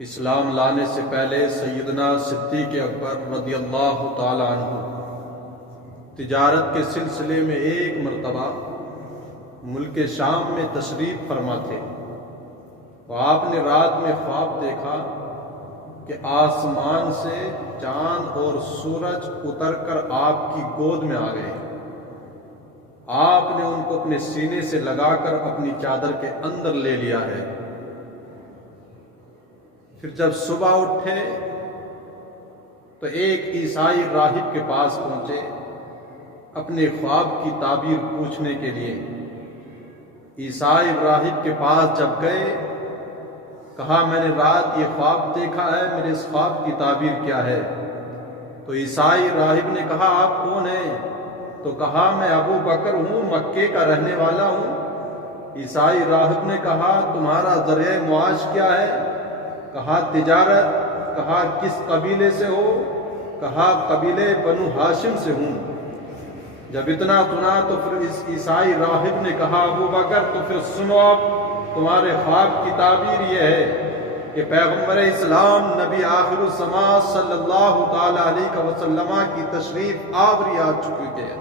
اسلام لانے سے پہلے سیدنا صدیق اکبر رضی اللہ تعالی عنہ تجارت کے سلسلے میں ایک مرتبہ ملک شام میں تشریف فرما تھے تو آپ نے رات میں خواب دیکھا کہ آسمان سے چاند اور سورج اتر کر آپ کی گود میں آ گئے۔ آپ نے ان کو اپنے سینے سے لگا کر اپنی چادر کے اندر لے لیا ہے۔ پھر جب صبح اٹھے تو ایک عیسائی راہب کے پاس پہنچے اپنے خواب کی تعبیر پوچھنے کے لیے۔ عیسائی راہب کے پاس جب گئے، کہا میں نے رات یہ خواب دیکھا ہے، میرے اس خواب کی تعبیر کیا ہے؟ تو عیسائی راہب نے کہا آپ کون ہیں؟ تو کہا میں ابو بکر ہوں، مکے کا رہنے والا ہوں۔ عیسائی راہب نے کہا تمہارا ذریعہ معاش کیا ہے؟ کہا تجارت۔ کہا کس قبیلے سے ہو؟ کہا قبیلے بنو ہاشم سے ہوں۔ جب اتنا سنا تو پھر اس عیسائی راہب نے کہا ابو بکر تو پھر سنو، اب تمہارے خواب کی تعبیر یہ ہے کہ پیغمبر اسلام نبی آخر الزماں صلی اللہ تعالی علیہ وسلم کی تشریف آوری آ چکی ہے،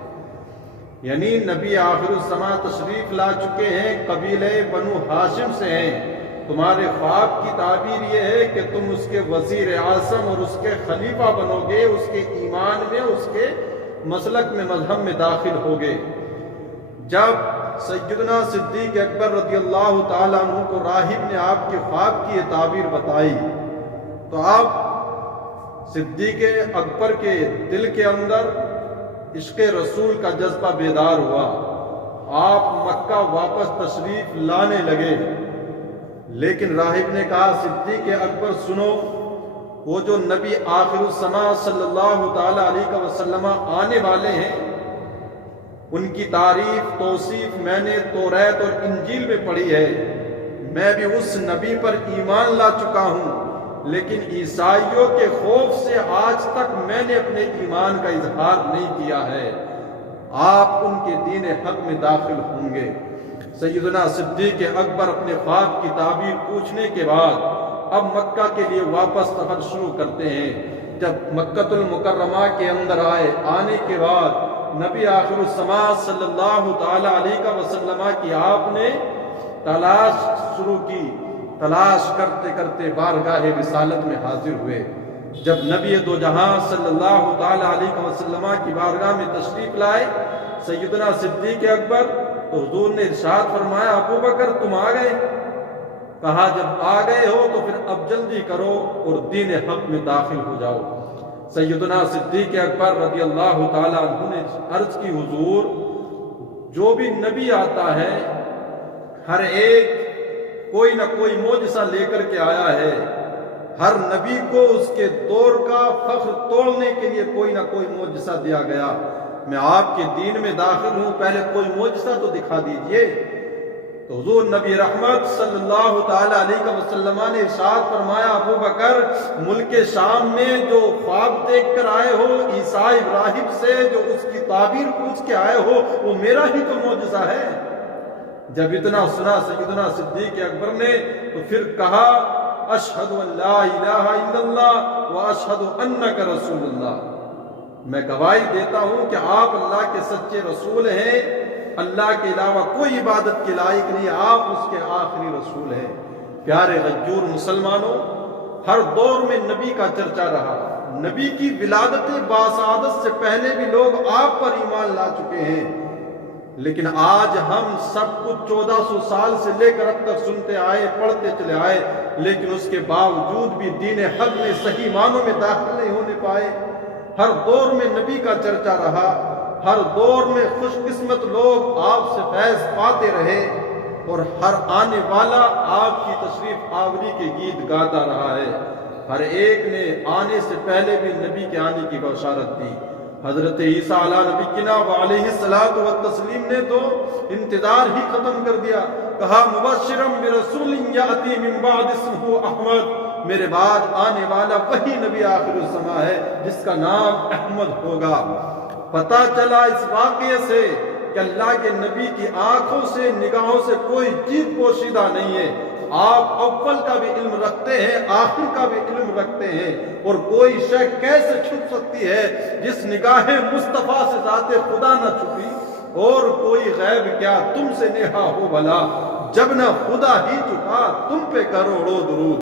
یعنی نبی آخر الزماں تشریف لا چکے ہیں، قبیلے بنو ہاشم سے ہیں۔ تمہارے خواب کی تعبیر یہ ہے کہ تم اس کے وزیر اعظم اور اس کے خلیفہ بنو گے، اس کے ایمان میں، اس کے مسلک میں، مذہب میں داخل ہوگے۔ جب سیدنا صدیق اکبر رضی اللہ تعالیٰ عنہ کو راہب نے آپ کے خواب کی یہ تعبیر بتائی تو اب صدیق اکبر کے دل کے اندر عشق رسول کا جذبہ بیدار ہوا۔ آپ مکہ واپس تشریف لانے لگے، لیکن راہب نے کہا صدیق اکبر سنو، وہ جو نبی آخر الزماں صلی اللہ تعالی علیہ وسلم آنے والے ہیں، ان کی تعریف توصیف میں نے توریت اور انجیل میں پڑھی ہے، میں بھی اس نبی پر ایمان لا چکا ہوں، لیکن عیسائیوں کے خوف سے آج تک میں نے اپنے ایمان کا اظہار نہیں کیا ہے۔ آپ ان کے دین حق میں داخل ہوں گے۔ سیدنا صدیق اکبر اپنے خواب کی تعبیر پوچھنے کے بعد اب مکہ کے لیے واپس سفر شروع کرتے ہیں۔ جب مکہ المکرمہ کے اندر آئے، آنے کے بعد نبی آخر الزماں صلی اللہ تعالی علیہ وسلم کی آپ نے تلاش شروع کی۔ تلاش کرتے کرتے بارگاہ رسالت میں حاضر ہوئے۔ جب نبی دو جہاں صلی اللہ تعالی علیہ وسلم کی بارگاہ میں تشریف لائے سیدنا صدیق اکبر، تو حضور نے ارشاد فرمایا ابو بکر تم آ گئے؟ کہا جب آ گئے ہو تو پھر اب جلدی کرو اور دین حق میں داخل ہو جاؤ۔ سیدنا صدیق اکبر رضی اللہ تعالی عنہ نے عرض کی حضور، جو بھی نبی آتا ہے ہر ایک کوئی نہ کوئی معجزہ لے کر کے آیا ہے، ہر نبی کو اس کے دور کا فخر توڑنے کے لیے کوئی نہ کوئی معجزہ دیا گیا۔ میں آپ کے دین میں داخل ہوں، پہلے کوئی معجزہ تو دکھا دیجئے۔ تو حضور نبی رحمت صلی اللہ تعالی علیہ وسلم نے ارشاد فرمایا ابو بکر، ملک شام میں جو خواب دیکھ کر آئے ہو عیسائی راہب سے، جو اس کی تعبیر پوچھ کے آئے ہو، وہ میرا ہی تو معجزہ ہے۔ جب اتنا سنا سیدنا صدیق اکبر نے تو پھر کہا اشہد ان لا الہ الا اللہ و اشہد انک رسول اللہ، میں گواہی دیتا ہوں کہ آپ اللہ کے سچے رسول ہیں، اللہ کے علاوہ کوئی عبادت کے لائق نہیں، آپ اس کے آخری رسول ہیں۔ پیارے غیور مسلمانوں، ہر دور میں نبی کا چرچا رہا، نبی کی ولادت باسعادت سے پہلے بھی لوگ آپ پر ایمان لا چکے ہیں، لیکن آج ہم سب کچھ 1400 سال سے لے کر اب تک سنتے آئے، پڑھتے چلے آئے، لیکن اس کے باوجود بھی دین حق میں صحیح معنوں میں داخل نہیں ہونے پائے۔ ہر دور میں نبی کا چرچا رہا، ہر دور میں خوش قسمت لوگ آپ سے فیض پاتے رہے، اور ہر آنے والا آپ کی تشریف آوری کے گیت گاتا رہا ہے۔ ہر ایک نے آنے سے پہلے بھی نبی کے آنے کی بشارت دی۔ حضرت عیسیٰ علیہ نبی کنا علیہ الصلوۃ والتسلیم نے تو انتظار ہی ختم کر دیا، کہا مبشرم برسول یاتی من بعد اسمہ احمد، میرے بعد آنے والا وہی نبی آخر الزماں ہے جس کا نام احمد ہوگا۔ پتہ چلا اس واقعے سے کہ اللہ کے نبی کی آنکھوں سے، نگاہوں سے کوئی چیز پوشیدہ نہیں ہے، آپ اول کا بھی علم رکھتے ہیں، آخر کا بھی علم رکھتے ہیں، اور کوئی شے کیسے چھپ سکتی ہے جس نگاہ مصطفیٰ سے ذات خدا نہ چھپی، اور کوئی غیب کیا تم سے نہا ہو بھلا، جب نہ خدا ہی چھپا تم پہ کروڑوں درود۔